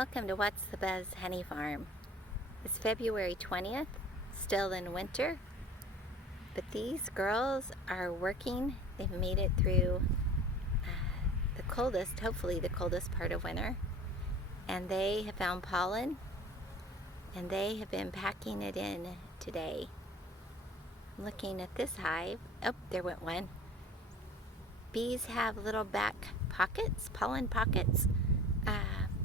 Welcome to What's the Buzz Honey Farm. It's February 20th, still in winter, but these girls are working. They've made it through the coldest, hopefully the coldest part of winter, and they have found pollen, and they have been packing it in today. I'm looking at this hive. Oh, there went one. Bees have little back pockets, pollen pockets,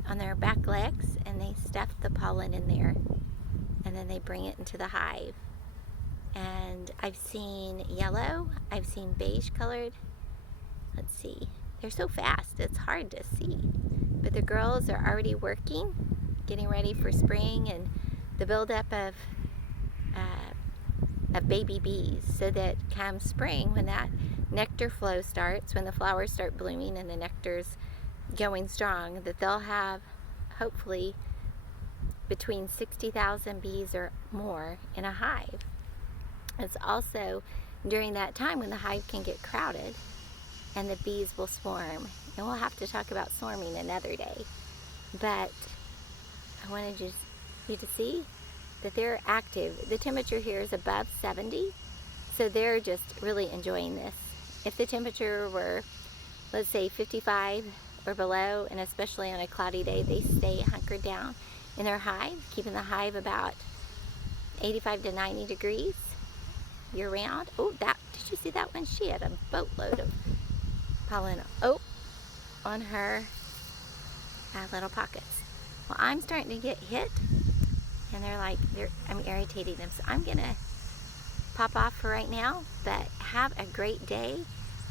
on their back legs, and they stuff the pollen in there, and then they bring it into the hive. And I've seen yellow, I've seen beige colored. Let's see, they're so fast it's hard to see, but the girls are already working, getting ready for spring and the buildup of baby bees, so that come spring, when that nectar flow starts, when the flowers start blooming and the nectar's going strong, that they'll have hopefully between 60,000 bees or more in a hive. It's also during that time when the hive can get crowded and the bees will swarm, and we'll have to talk about swarming another day, but I wanted you to see that they're active. The temperature here is above 70, so they're just really enjoying this. If the temperature were, let's say, 55 or below, and especially on a cloudy day, they stay hunkered down in their hive, keeping the hive about 85 to 90 degrees year round. Oh, did you see that one? She had a boatload of pollen on her little pockets. Well, I'm starting to get hit, and I'm irritating them, so I'm gonna pop off for right now, but have a great day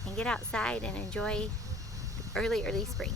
and get outside and enjoy early spring.